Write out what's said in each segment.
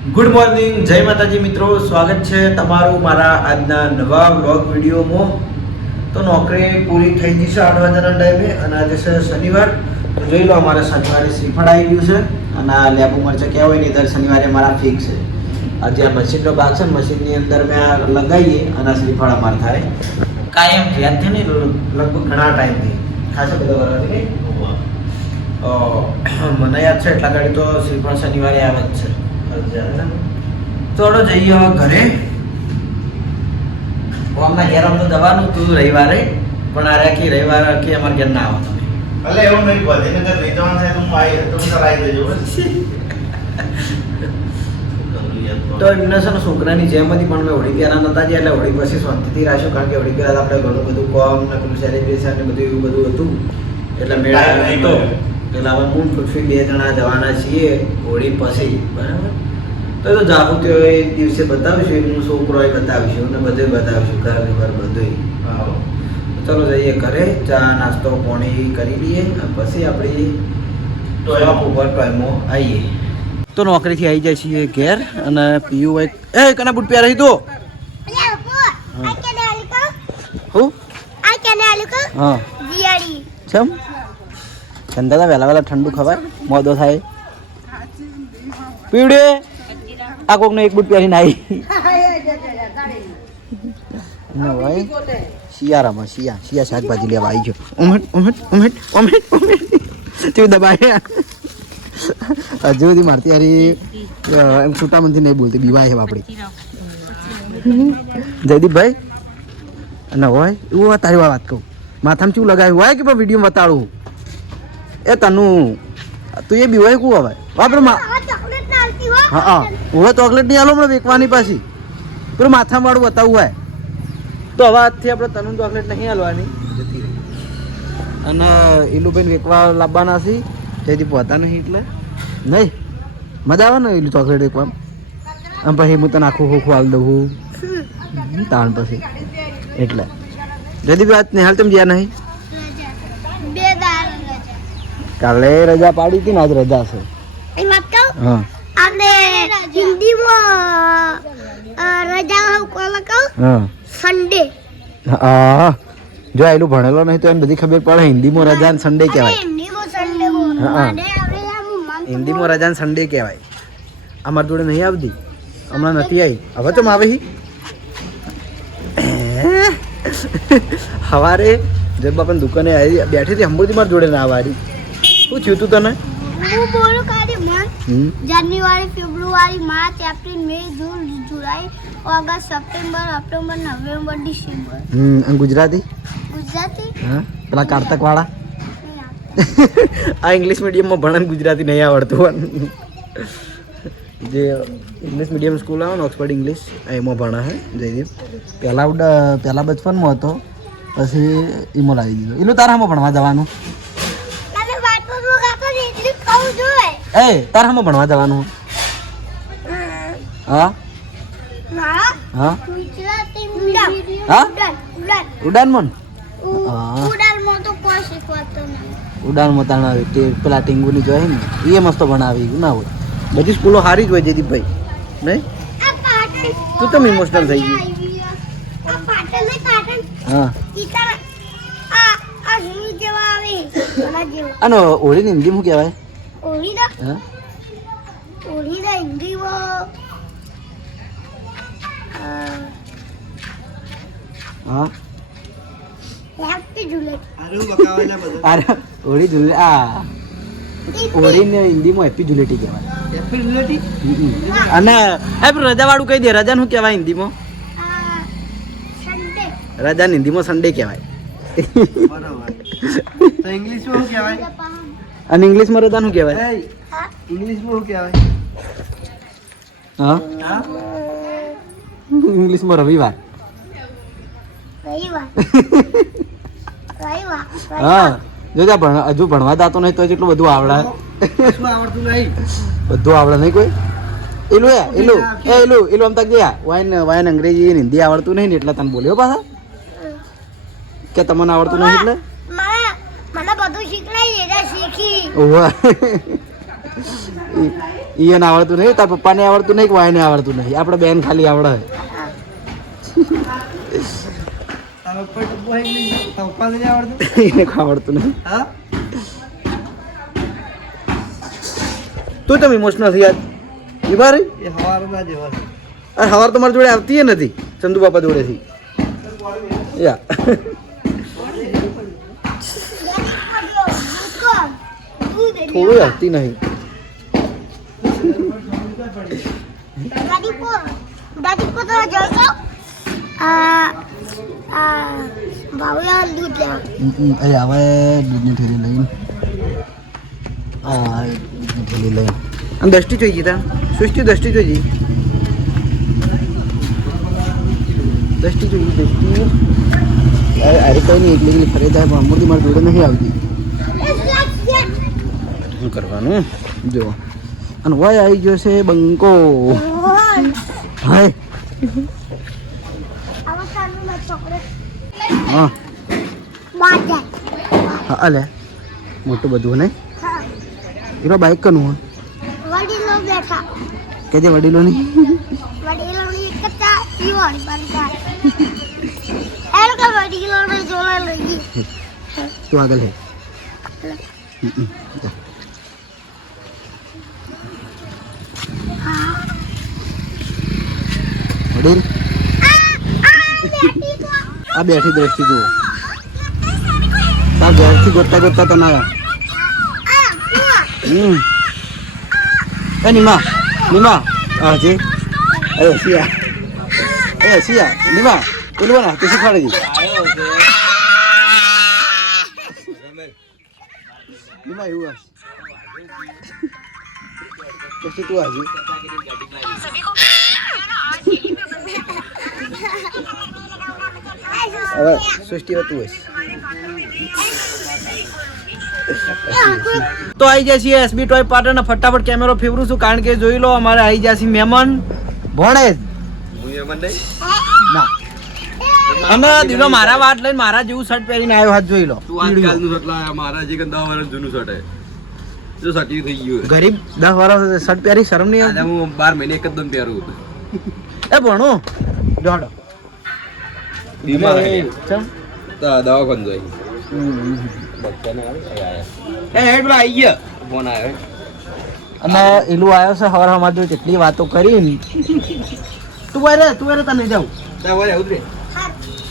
Good morning, જય માતાજી મિત્રો. સ્વાગત છે તમારું મારા આજના નવા વ્લોગ વિડીયોમાં. તો નોકરી પૂરી થઈ ગઈ છે 8 વાગ્યાના ટાઈમે અને આજે છે શનિવાર. તો જોઈ લો, અમારે શનિવારે શ્રીફળ આવી ગયું છે અને આ લેબુ મરચાં ક્યાં હોય ને દર શનિવારે મારા ફિક્સ છે. આજે આ મશીનનો ભાગ છે, મશીનની અંદર મેં લગાવીએ અને શ્રીફળ અમારે થાય કાયમ ધ્યાનથી નહીં, લગભગ ઘણા ટાઈમથી ખાસ બધા વરાથી નહીં. મને યાદ છે એટલા ગાડી તો શ્રીફળ શનિવારે આવે જ છે. થોડો જઈએ હવે ઘરે. અમને ઘેર આમ તો જવાનું હતું રવિવારે, પણ આ રાખી રવિવારે કે અમારે ઘેર ના આવો તમે. અલે એવું નહીં બોલ, એને તો લઈ જવાનું થાય તો હું આવી તો કરાવી દેજો. તો એમને છે ને છોકરાની જેમ હતી, પણ મેં હોળી પહેલા નતા ગયા એટલે હોળી પછી શાંતિથી રાખ્યો, કારણ કે હોળી પહેલા આપણે ઘણું બધું કોમ ને પેલું સેલિબ્રેશન ને બધું એવું બધું હતું એટલે મેળા હતો. એટલે હવે હું પૃથ્વી 2 જણા જવાના છીએ હોળી પછી, બરાબર. તો જાવું તો એ દિવસે બતાવીશું, એમનું છોકરો એ બતાવીશું ને બધું બતાવીશું, ઘર ઘર બધું. ચલો જઈએ ઘરે, ચા નાસ્તો પાણી કરી લઈએ પછી આપણી શોપ ઉપર ટાઈમો આવીએ. તો નોકરીથી આવી જાય છીએ ઘેર અને પીયું ભાઈ એ કના બુટ પહેરાવી દો. હું હા ચમ ચંદા વહેલા વહેલા ઠંડુ ખવાય, મોદો થાય. પીવડે આ કોકનો એક બુટ પહેરીને આવી ભાઈ. શિયાળામાં શિયા શાકભાજી લેવા આવી ગયો. તું દબાય હજુ બધી મારતી હારી એમ છૂટા મનથી નહીં બોલતી, બીવાય છે બાપડી. જયદીપભાઈ અને હોય એવું તારી વાત કહું, માથામાં શું લગાવ્યું હોય કે વિડીયો બતાડું એ તનું તું એ બીવાય કું હવે વાપરે. હા હવે ચોકલેટ નહીં આલો હમણાં વેકવાની પાછી, પેલું માથામાં વાળું બતાવવું હોય તો હવે આજથી આપણે તનું ચોકલેટ નહીં હાલવાની. અને એલું ભાઈ વેકવા લાવવાના છે, તેથી પહોંચતા નહીં એટલે નહીં મજા આવે ને એલું ચોકલેટ વેકવા. આમ પછી હું તને આખું ખોખું હાલ દઉં તાણ પછી એટલે. જદી વાત નિહાલ તમે જ્યાં નહીં કાલે રજા પાડી હતી ને આજ રજા છે. હા સન્ડે. હા જો આયલું ભણેલો નહીં તો એને બધી ખબર પડે હિન્દીમાં રજા ને સન્ડે કહેવાય. હા હિન્દીમાં રજા ને સન્ડે કહેવાય. અમારી જોડે નહીં આવતી, હમણાં નથી આવી. હવે તો આવે સવારે જબ બાપા દુકાને આવી બેઠી હતી હંબુજી મારી જોડે ના આવવાની. શું થયું તું તને? January, February, March, April, May, June, July, August, September, October, November, December. Gujarati હા પેલા કારતક વાળા આ ઇંગ્લિશ મીડિયમમાં ભણે ગુજરાતી નહીં આવડતું. જે ઇંગ્લિશ મીડિયમ સ્કૂલ આવે ને ઓક્સફર્ડ ઇંગ્લિશ એમાં ભણા છે જયદીપ. પહેલાં બચપનમાં હતો, પછી એમાં લાવી દીધો. એનું તારામાં ભણવા જવાનું? એ તારામાં ભણવા જવાનું? હા હા હા ઉડાનમાં. હા ઉડાનમાં તાણા પેલા ટીંગુની જોઈએ ને એ મસ્ત ભણાવી ના હોય. બધી સ્કૂલો સારી જ હોય જયદીપભાઈ નહીં? તું તો ઇમોશનલ થઈ ગઈ. હા અને હોળીની હિન્દી શું કહેવાય? હા હોળી ધૂલે આ હોળીને હિન્દીમાં હેપી ધૂલેટી કહેવાય. હેપી ધૂલેટી. અને રજા વાળું કહી દે, રજાનું શું કહેવાય હિન્દીમાં? રજાને હિન્દીમાં સન્ડે કહેવાય. ઇંગ્લિશમાં શું કહેવાય? અને ઇંગ્લિશમાં રજા શું કહેવાય? ઇંગ્લિશમાં શું કહેવાય? હા ઇંગ્લિશમાં રવિવાર. હા જો હજુ ભણવા દાતો નહીં તો એટલું બધું આવડે. આવડતું નહીં બધું આવડે નહીં કોઈ. એલું આમ તક ગયા વાયન અંગ્રેજી હિન્દી આવડતું નહીં ને એટલે તને બોલ્યો પાછા કે તમને આવડતું નહીં એટલે મને બધું શીખવાય શીખી. એને આવડતું નહીં, તાર પપ્પાને આવડતું નહીં, વાયને આવડતું નહીં, આપણે બેન ખાલી આવડે. એને આવડતું નહીં. તું તમે ઇમોશનલ થઈ યાર ઈબાર અરે સવાર તો મારી જોડે આવતી નથી ચંદુ બાપા જોડેથી યા થોડું આવતી નહીં. દાદી કો તો જોશો બાબુલાલ દૂધ લેવા હવે દૂધની થેલી લઈને દૂધની થેલી લઈને આમ દષ્ટી જોઈ ગઈ તા સૃષ્ટિ દષ્ટી જોઈ ગઈ દષ્ટી જોઈ ગઈ દષ્ટી અરે કઈ નહીં એકલી એકલી ફરે જાય પણ અમૂર્તિ મારી જોડે નહીં આવતી. શું કરવાનું જો અને વાય આવી ગયો છે બંકો. હાય હા હા અલે મોટું બધું નહીં એનો બાઈક કનું હોય વડીલો બેઠા કે જે વડીલો નહીં વડીલોની એક ચા પીવાની બંધ એનો કે વડીલોને જોલા લઈ તું આગળ હે વડીલ આ બેઠી દ્રષ્ટિ જુઓ તાર ઘરથી ગોતતા ગોતતા તો ના એ નિમા નિમા હાજી અરે સિયા નિમા પેલું ના તું શીખવાડી દી નિમા એવું પછી તું હાજી હવે સૃષ્ટિ હતું હોય તો આવી જાય છે એસબી ટોય પાર્ટનર ફટાફટ કેમેરો ફેરવું છું કારણ કે જોઈ લો અમારે આવી જાય છે મહેમાન ભણેજ ના અને દીલો મારા વાટ લઈને મારા જેવું શર્ટ પહેરીને આવ્યો હાથ જોઈ લો તું આજકાલનું શર્ટ લાયા મારા જે 10 વર્ષ જૂનું શર્ટ હે જો સટી થઈ ગયું ગરીબ 10 વર્ષ શર્ટ પહેરી શરમ નહીં આજે હું 12 મહિને એકદમ પહેરું એ ભણો જોડો બીમાર હે ચમ દવાખાને જોઈ એ હેડ આઈ ગયા ફોન આવ્યો અને એલું આવ્યો છે હવાર હવાર જો કેટલી વાતો કરી ને તું વારે તને જાઉં તા વારે ઉતરે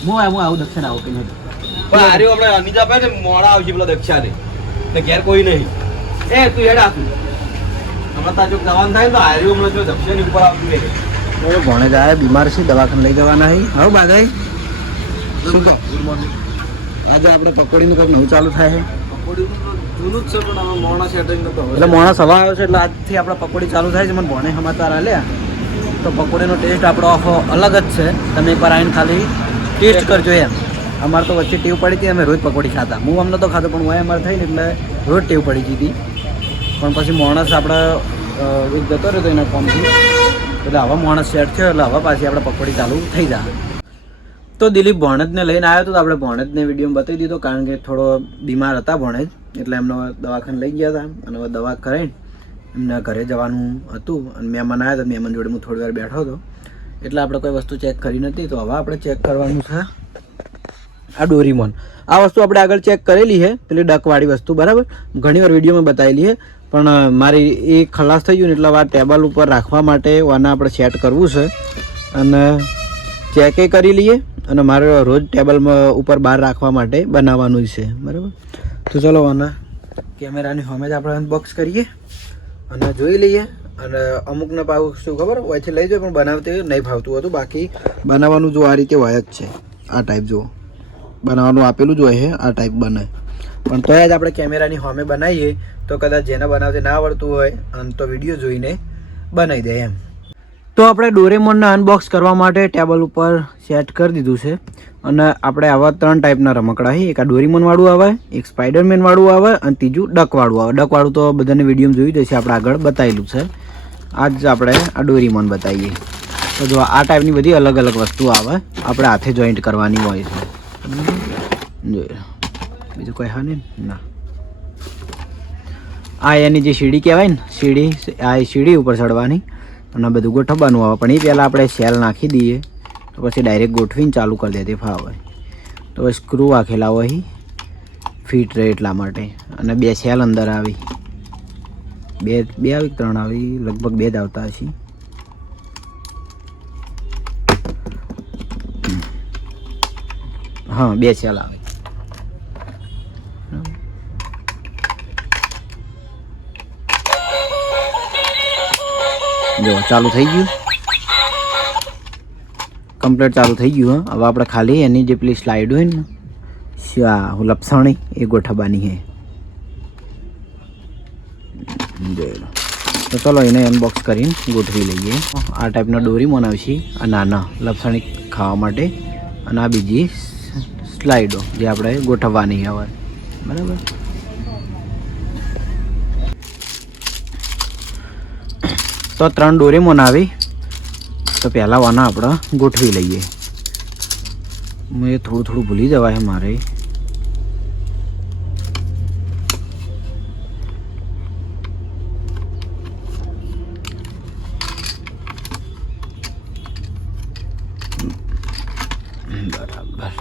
હું આવું દક્ષિણ આવું કે નહીં પણ આર્યો આપણે અમિતા ભાઈ ને મોડા આવજી પેલો દક્ષા ને ને ઘેર કોઈ નહીં એ તું હેડ આપું હમણાં તાજો જવાન થાય તો આર્યો હમણાં જો દક્ષિણ ઉપર આવતું રહે ભણે જાય બીમાર છે દવાખાને લઈ જવાના હઈ હવે બાદાઈ શું કહો ગુડ મોર્નિંગ આજે આપણે પકોડીનું કંઈક નવું ચાલુ થાય છે જૂનું જ છે પણ આમાં મોડા સેટિંગ નતો એટલે મોણા સવા આવ્યો છે એટલે આજથી આપણે પકોડી ચાલુ થાય છે મને ભણે સમાચાર આલ્યા તો પકોડીનો ટેસ્ટ આપણો આખો અલગ જ છે તમે એકવાર આવીને ખાલી ટેસ્ટ કરજો એમ અમારે તો વચ્ચે ટેવ પડી હતી અમે રોજ પકોડી ખાતા હું અમને તો ખાતો પણ હું અમારે થઈને એટલે રોજ ટેવ પડી ગઈ હતી પણ પછી માણસ આપણે એક જતો રહ્યો એના ફોર્મથી એટલે હવે માણસ સેટ થયો એટલે હવે પાછી આપણે પકોડી ચાલુ થઈ જાય. તો દિલીપ ભણેજને લઈને આવ્યો હતો તો આપણે ભણેજને વિડીયો બતાવી દીધો કારણ કે થોડો બીમાર હતા ભણેજ એટલે એમને દવાખાને લઈ ગયા હતા અને હવે દવા કરાવીને એમને ઘરે જવાનું હતું અને મહેમાન આવ્યા હતા મહેમાન જોડે હું થોડી વાર બેઠો હતો એટલે આપણે કોઈ વસ્તુ ચેક કરી નથી તો હવે આપણે ચેક કરવાનું છે આ ડોરીમોન. આ વસ્તુ આપણે આગળ ચેક કરેલી છે પેલી ડકવાળી વસ્તુ બરાબર ઘણી વાર વિડીયોમાં બતાવેલી છે પણ મારી એ ખલાસ થઈ ગયું ને એટલે આ ટેબલ ઉપર રાખવા માટે આને આપણે સેટ કરવું છે અને ચેકે કરી લઈએ અને મારે રોજ ટેબલમાં ઉપર બહાર રાખવા માટે બનાવવાનું છે બરાબર. તો ચલો આના કેમેરાની સામે જ આપણે અનબોક્સ કરીએ અને જોઈ લઈએ અને અમુકને પાછું શું ખબર ઓયથી લઈ જાય પણ બનાવતી નહીં ફાવતું હતું બાકી બનાવવાનું જો આ રીતે હોય જ છે આ ટાઈપ જુઓ બનાવવાનું આપેલું જ હોય છે આ ટાઈપ બને પણ તો જ આપણે કેમેરાની સામે બનાવીએ તો કદાચ જેને બનાવતી ના આવડતું હોય અને તો વિડીયો જોઈને બનાવી દે એમ. તો આપણે ડોરેમોનને અનબોક્સ કરવા માટે ટેબલ ઉપર સેટ કરી દીધું છે અને આપણે આવા 3 ટાઈપના રમકડા છે એક આ ડોરેમોન વાળું આવે એક સ્પાઈડરમેન વાળું આવે અને ત્રીજું ડકવાળું આવે. ડકવાળું તો બધાને વિડીયો જોઈ જશે આપણે આગળ બતાવેલું છે આજ આપણે આ ડોરેમોન બતાવીએ. તો જો આ ટાઈપની બધી અલગ અલગ વસ્તુ આવે આપણે હાથે જોઈન્ટ કરવાની હોય છે જોઈ બીજું કોઈ હા નહીં ના આ એની જે સીડી કહેવાય ને આ સીડી ઉપર ચડવાની અને બધું ગોઠવવાનું આવે. પણ એ પહેલાં આપણે સેલ નાખી દઈએ તો પછી ડાયરેક્ટ ગોઠવીને ચાલુ કરી દે તે ફાવે. તો સ્ક્રૂ આખેલા હોય ફિટ રહે એટલા માટે. અને 2 સેલ અંદર આવી, બે આવી 3 આવી, લગભગ 2 જ આવતા હશે. હા 2 સેલ આવે. જો ચાલુ થઈ ગયું, કમ્પ્લીટ ચાલુ થઈ ગયું. હવે આપણે ખાલી એની જે પેલી સ્લાઇડ હોય ને લપસણી એ ગોઠવવાની છે. તો ચલો એને અનબોક્સ કરીને ગોઠવી લઈએ. આ ટાઈપના ડોરીમોન આવશે, આ નાના લપસણી ખાવા માટે, અને આ બીજી સ્લાઇડો જે આપણે ગોઠવવાની હવે. બરાબર. તો 3 ડોરેમોન આવી. તો પહેલાં વાના આપણે ગોઠવી લઈએ. મેં થોડું ભૂલી જવાય મારે. બરાબર.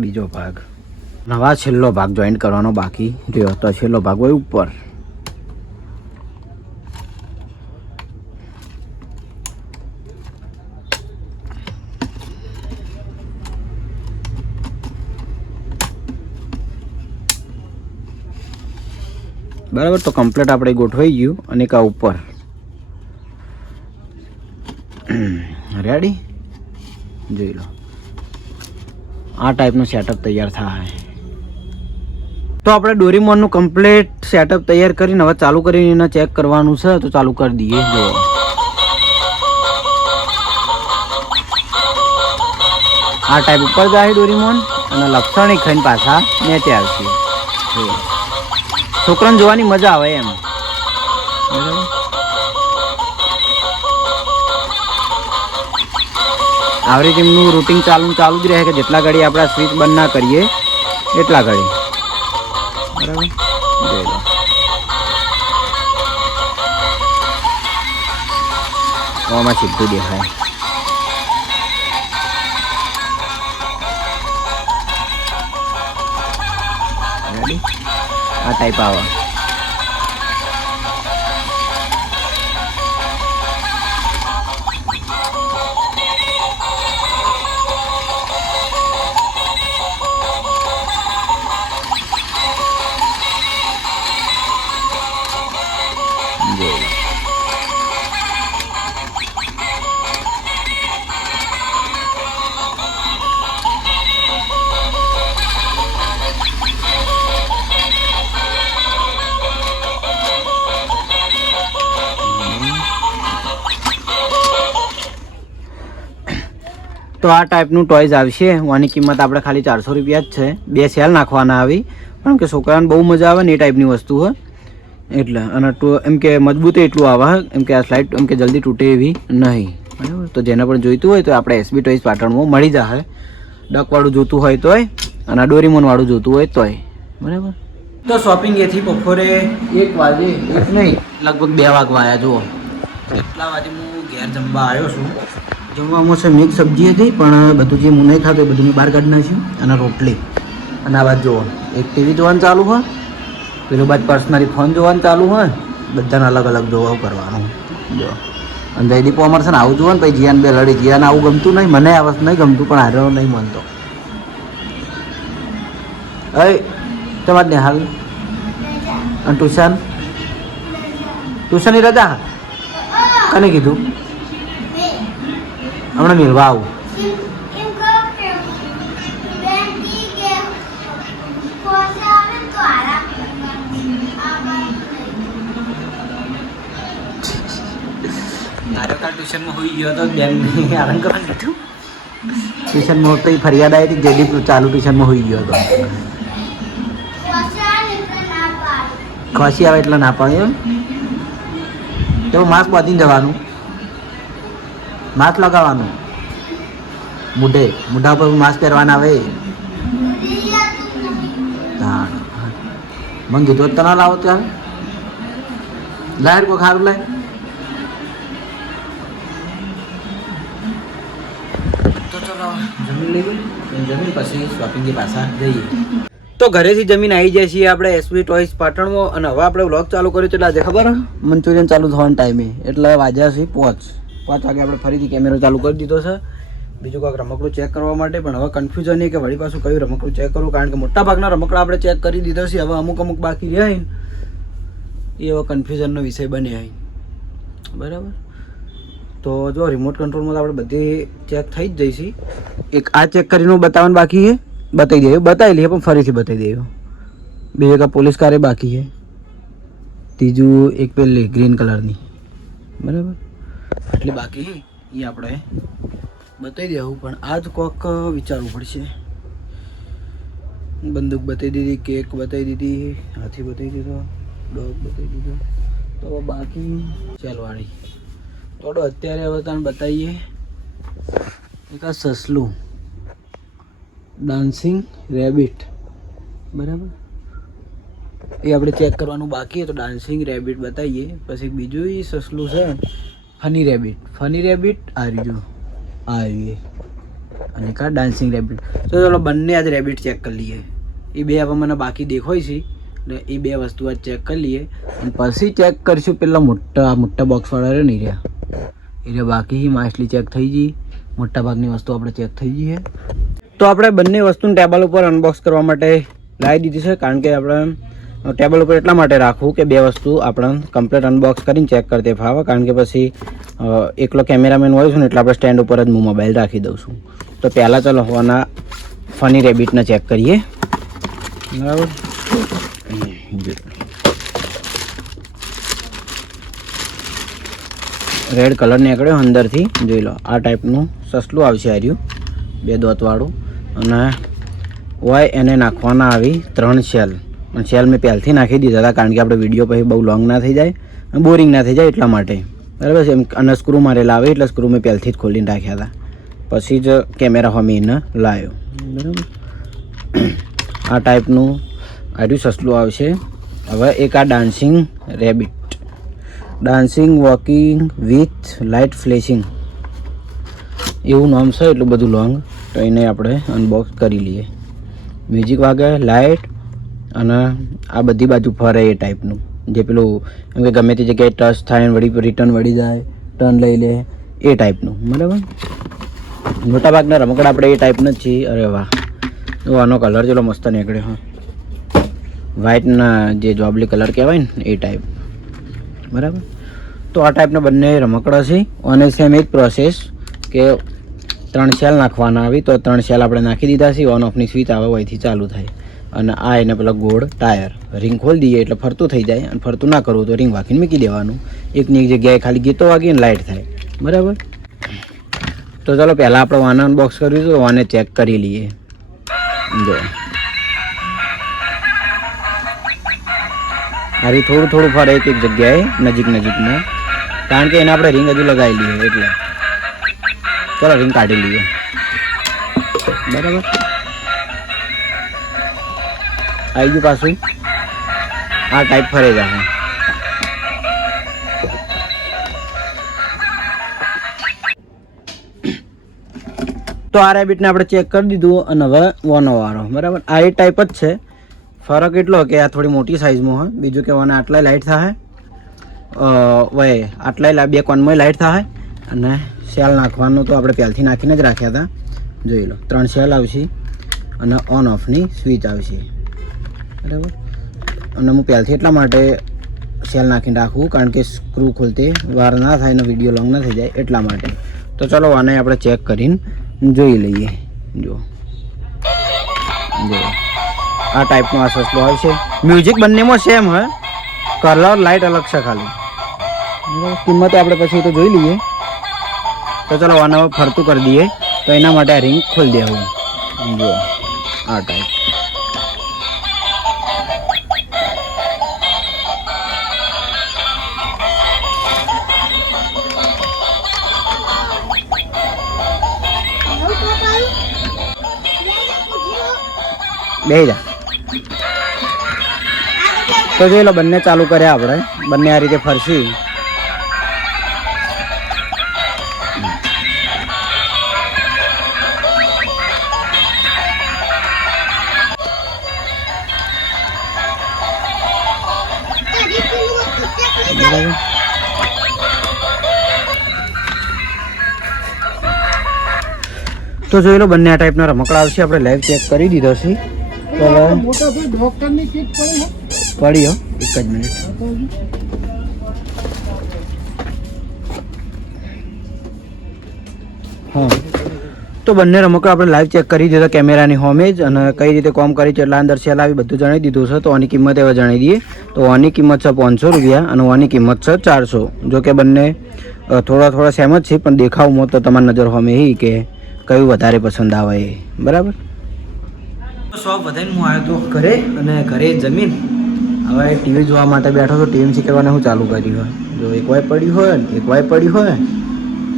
બીજો ભાગ નવા છેલ્લો ભાગ જોઈન્ટ કરવાનો બાકી રહ્યો. તો છેલ્લો ભાગ હોય ઉપર. બરાબર. તો કમ્પ્લીટ આપણે ગોઠવાઈ ગયું. અને કા ઉપર રેડી જોઈ લો. આ ટાઈપનું સેટઅપ તૈયાર થાય. તો આપણે ડોરીમોનનું કમ્પ્લીટ સેટઅપ તૈયાર કરીને હવે ચાલુ કરીને એને ચેક કરવાનું છે. તો ચાલુ કરી દઈએ. જો આ ટાઈપ ઉપર જાય ડોરીમોન અને લપસણી ખાઈને પાછા નીચે આવશે. છોકરાને જોવાની મજા આવે એમ. આવી રીતે એમનું રૂટિન ચાલુ જ રહે કે જેટલા ઘડી આપણે સ્વિચ બંધ ના કરીએ એટલા ઘડી. બરાબર. જોઈ લો. આમાં સીધું દેખાય. રેડી. આ ટાઈપ આવે. તો આ ટાઈપનું ટોયઝ આવશે. આની કિંમત આપણે ખાલી 400 રૂપિયા જ છે. 2 સેલ નાખવાના આવી. કારણ કે છોકરાને બહુ મજા આવે ને એ ટાઈપની વસ્તુ હોય એટલે. અને એમ કે મજબૂત એટલું આવે એમ કે આ સ્લાઇડ એમ કે જલ્દી તૂટે એવી નહીં. બરાબર. તો જેને પણ જોઈતું હોય તો આપણે SB ટોયઝ પાટણમાં મળી જશે. ડકવાળું જોતું હોય તોય અને ડોરીમોનવાળું જોતું હોય તોય. બરાબર. તો શોપિંગ એથી બપોરે 1 વાગે, 1 નહીં લગભગ 2 વાગવા આવ્યા. જુઓ એટલા વાગે હું ઘેર જમવા આવ્યો છું. જમવામાં છે મિક્સ સબ્જી હતી પણ બધું જે હું નહીં ખાતો એ બધું મેં બહાર કાઢી નાખ્યું. અને રોટલી. અને આ બાદ જુઓ એક TV જોવાનું ચાલુ હોય, પેલું બાદ પર્સનલી ફોન જોવાનું ચાલુ હોય. બધાને અલગ અલગ જોવા કરવાનું. જો અને જયદીપ અમારે છે ને આવું જોવા ને પછી જીયાન બે લડી. જીયાને આવું ગમતું નહીં, મને આ વસ્તુ નહીં ગમતું પણ હારો નહીં માનતો. અય તમારે ને હાલ અને ટ્યુશનની રજા કને કીધું બે હમણાં મેળવા આવું એમ કરો કે બેન કી કે કોસે આવે તો આરામ તારે તાર ટ્યુશનમાં હોઈ ગયો તો બેન આરામ કરવાનું કીધું ટ્યુશનમાં તો ફરિયાદ આવી હતી જેડી ચાલુ ટ્યુશનમાં હોઈ ગયો હતો કોસે આવે એટલે ના પાડે ખસી આવે એટલે ના પાડે એમ તો માસ્ક બાંધીને જવાનું માસ્ક લગાવવાનું મોઢા પર માસ્ક પહેરવાના આવે દિયા તું હા મને કીધું તો ના લાવો ત્યારે લાય કોઈ ખારું લાય તો ચલો જમીન લઈએ જમીન પછી શોપિંગની પાછા જઈએ તો ઘરેથી જમીન આવી જાય છીએ આપણે એસવી ટોયસ પાટણમાં અને હવે આપણે વ્લોગ ચાલુ કર્યો એટલે આજે ખબર મંચુરિયન ચાલુ થવાના ટાઈમે એટલે વાગ્યા છે 5 વાગે આપણે ફરીથી કેમેરો ચાલુ કરી દીધો છે બીજું કાંઈક રમકડું ચેક કરવા માટે પણ હવે કન્ફ્યુઝન એ કે વળી પાછું કયું રમકડું ચેક કરવું કારણ કે મોટા ભાગના રમકડા આપણે ચેક કરી દીધા છે હવે અમુક બાકી રહ્યા ને એ હવે કન્ફ્યુઝનનો વિષય બન્યા બરાબર તો જો રિમોટ કંટ્રોલમાં આપણે બધી ચેક થઈ જ જઈશી એક આ ચેક કરીને બતાવવાનું બાકી છે બતાવી લઈએ પણ ફરીથી બતાવી દઈએ બીજું કે પોલીસ કારે બાકી છે ત્રીજું એક પેલી ગ્રીન કલરની બરાબર આટલી બાકી એ આપણે બતાવી દેવું પણ આ જ કોક વિચારવું પડશે બંદૂક બતાવી દીધી કેક બતાવી દીધી હાથી બતાવી દીધો ડોગ બતાવી દીધો તો બાકી ચાલવાળી થોડો અત્યારે હવે તને બતાવીએ એક આ સસલું ડાન્સિંગ રેબિટ બરાબર એ આપણે ચેક કરવાનું બાકી છે તો ડાન્સિંગ રેબિટ બતાવીએ પછી બીજું એ સસલું છે ફની રેબિટ આ રહ્યું અને કા ડાન્સિંગ રેબિટ તો ચલો બંને આજ રેબિટ ચેક કરી લઈએ એ બે હવે મને બાકી દેખાય છે એટલે એ બે વસ્તુ આજ ચેક કરી લઈએ અને પછી ચેક કરીશું પેલા મોટા બોક્સવાળા નહીં રહ્યા એ બાકી માછલી ચેક થઈ ગઈ મોટા ભાગની વસ્તુ આપણે ચેક થઈ ગઈ છે તો આપણે બંને વસ્તુને ટેબલ ઉપર અનબોક્સ કરવા માટે લાવી દીધી છે કારણ કે આપણે ટેબલ ઉપર એટલા માટે રાખવું કે બે વસ્તુ આપણે કમ્પ્લીટ અનબોક્સ કરીને ચેક કરતે ફાવે કારણ કે પછી એકલો કેમેરામેન હોય છું ને એટલે આપણે સ્ટેન્ડ ઉપર જ હું મોબાઈલ રાખી દઉં છું તો પહેલાં ચાલો હોવાના ફની રેબિટને ચેક કરીએ બરાબર રેડ કલર નીકળ્યો અંદરથી જોઈ લો આ ટાઈપનું સસલું આવશે હાર્યું 2 દોતવાળું અને હોય એને નાખવાના આવી 3 શેલ પણ શેલ મેં પહેલથી નાખી દીધા હતા કારણ કે આપણે વિડીયો પછી બહુ લોંગ ના થઈ જાય અને બોરિંગ ના થઈ જાય એટલા માટે બરાબર છે એમ અને સ્ક્રૂ મારેલા આવે એટલે સ્ક્રૂ મેં પહેલથી જ ખોલીને રાખ્યા હતા પછી જ કેમેરા હોમી એને લાવ્યો બરાબર આ ટાઈપનું આર્યું સસલું આવશે હવે એક આ dancing walking with light flashing એવું નામ છે એટલું બધું લોંગ તો એને આપણે અનબોક્સ કરી લઈએ મ્યુઝિક વાગે લાઇટ અને આ બધી બાજુ ફરે એ ટાઈપનું જે પેલું એમ કે ગમે તે જગ્યાએ ટચ થાય વળી રિટર્ન વળી જાય ટર્ન લઈ લે એ ટાઈપનું બરાબર મોટાભાગના રમકડા આપણે એ ટાઈપના જ છીએ અરે વાહ આનો કલર ચલો મસ્ત નીકળ્યો હા વ્હાઇટના જે જોબલી કલર કહેવાય ને એ ટાઈપ બરાબર તો આ ટાઈપના બંને રમકડા છે અને સેમ એ જ પ્રોસેસ કે 3 શેલ નાખવાના આવી તો 3 શેલ આપણે નાખી દીધા છે ઓન ઓફની સ્વિચ આવે અહીંથી ચાલુ થાય અને આ એને પેલા ગોળ ટાયર રિંગ ખોલી દઈએ એટલે ફરતું થઈ જાય અને ફરતું ના કરવું તો રિંગ વાગીને મૂકી દેવાનું એકની એક જગ્યાએ ખાલી ગીતો વાગી અને લાઇટ થાય બરાબર તો ચાલો પહેલાં આપણે વાને અનબોક્સ કરીશું તો વાને ચેક કરી લઈએ જો હારી થોડું ફરે એક જગ્યાએ નજીકમાં કારણ કે એને આપણે રિંગ હજુ લગાવી લઈએ એટલે ચલો રિંગ કાઢી લઈએ બરાબર આવી ગયું પાછું આ ટાઈપ ફરે જશે તો આ રેબિટને આપણે ચેક કરી દીધું અને હવે વોનો વાળો બરાબર આ એ ટાઈપ જ છે ફરક એટલો કે આ થોડી મોટી સાઇઝમાં હોય બીજું કે વોને આટલાય લાઇટ થાય આટલાય બે કોનમાં લાઇટ થાય અને સેલ નાખવાનું તો આપણે પહેલથી નાખીને જ રાખ્યા હતા જોઈ લો 3 સેલ આવશે અને ઓન ઓફની સ્વિચ આવશે બરાબર અને હું પહેલથી એટલા માટે સેલ નાખીને રાખવું, કારણ કે સ્ક્રૂ ખોલતે વાર ના થાય ને વિડીયો લોંગ ના થઈ જાય એટલા માટે. તો ચલો આને આપણે ચેક કરીને જોઈ લઈએ. જો આ ટાઈપનો આ સસલો આવશે. મ્યુઝિક બંનેમાં સેમ હોય, કલર લાઇટ અલગ છે ખાલી. કિંમત આપણે પછી તો જોઈ લઈએ. તો ચલો આને ફરતું કરી દઈએ. તો એના માટે આ રિંગ ખોલી દેવું. જો આ ટાઈપ. બે જા. તો જોઈ લો બંને ચાલુ કર્યા આપણે. બંને આ રીતે ફરશી. બરાબર. તો જોઈ લો બંને આ ટાઈપના રમકડા આવશે. આપણે લાઈવ ચેક કરી દીધો છે. તો હવે પડી હો એક જ મિનિટ. હા, તો બંને રમકડા આપણે લાઈવ ચેક કરી દીધા કેમેરાની હોમે જ, અને કઈ રીતે કોમ કરી છે, એટલા અંદર સેલ આવી બધું જણાવી દીધું છે. તો આની કિંમત હવે જણાવી દઈએ. તો આની કિંમત છે 500 રૂપિયા અને આની કિંમત છે 400. જો કે બંને થોડા સેમ જ છે, પણ દેખાવમાં તો તમારી નજર હોમે એ કે કયું વધારે પસંદ આવે એ. બરાબર. શોપ વધારીને હું આવ્યો તો ઘરે, અને ઘરે જમીન હવે ટીવી જોવા માટે બેઠો તો ટીએમસી કરવાને હું ચાલુ કર્યું હોય. જો એક વાય પડ્યું હોય ને એક વાય પડ્યું હોય,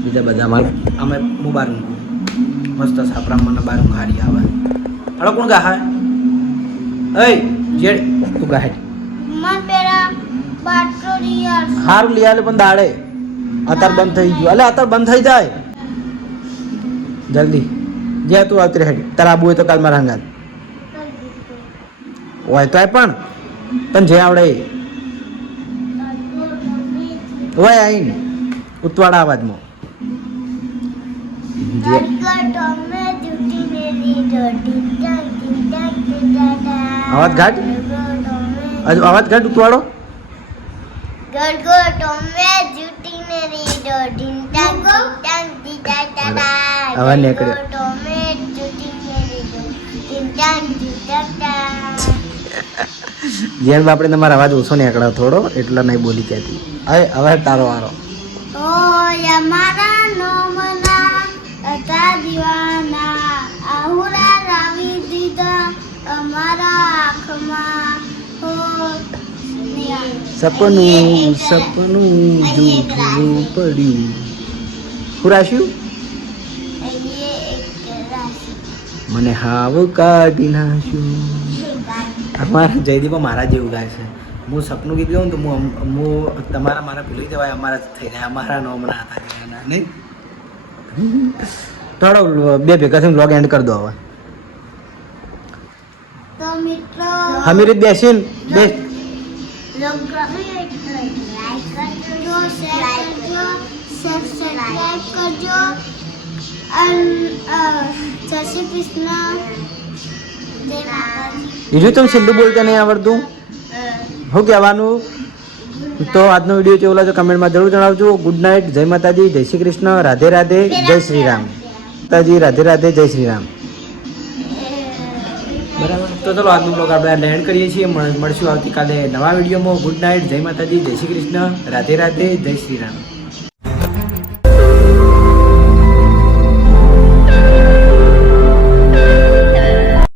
બીજા બધા મારે અમે હું બાર મસ્ત સાપરા મને બાર હારી આવે. હળો કોણ ગા હા એ જેડ તું ગાહે મન પેરા બાટોરિયા હારું લઈ આલે, પણ દાડે અત્યારે બંધ થઈ ગયું. અલે અત્યારે બંધ થઈ જાય જલ્દી. જે તું આવતી રહે તારા આબુ હોય તો કાલ મારા હંગાત હોય તો પણ તને જે આવડે હોય આઈને ઉતવાડા અવાજમાં અવાજ ઘાટ અવાજ ઘાટ ઉતવાડો. અવાજ નીકળ્યો. જેમ આપણે તમારો અવાજ ઓછો નીકળ્યો થોડો, એટલે નહીં બોલી કહેતી. હવે તારો વારો. મારા નોમના હતા દીવાના આહુરા રાવી દીધા અમારા આંખમાં સપનું જૂઠું પડ્યું. શું રાશ્યું? મને હાવ કાઢી નાખ્યું. અમારા જયદીપા મારા જેવું ગાય છે. હું સપનું ગીત ગાઉં તો હું તમારા મારા ભૂલી જવાય, અમારા થઈ જાય. અમારા નોમના હતા નહીં. થોડો બે ભેગા થઈને વ્લોગ એન્ડ કરી દો હવે. તો મિત્રો હમીરીત બેસીને બેસ. લાઈક કરજો, શેર કરજો, સબસ્ક્રાઇબ કરજો અને જય શ્રી કૃષ્ણ. જય માતાજી. બીજું તમે છેલ્લું બોલતા નહીં આવડતું શું કહેવાનું? તો આજનો વિડીયો કેવો લાગ્યો કમેન્ટમાં જરૂર જણાવજો. ગુડ નાઇટ, જય માતાજી, જય શ્રી કૃષ્ણ, રાધે રાધે, જય શ્રી રામ. માતાજી, રાધે રાધે, જય શ્રી રામ. બરાબર. તો ચલો આજનો બ્લોગ આપણે લેન્ડ કરીએ છીએ. મળશું આવતીકાલે નવા વિડીયોમાં. ગુડ નાઇટ, જય માતાજી, જય શ્રી કૃષ્ણ, રાધે રાધે, જય શ્રી રામ.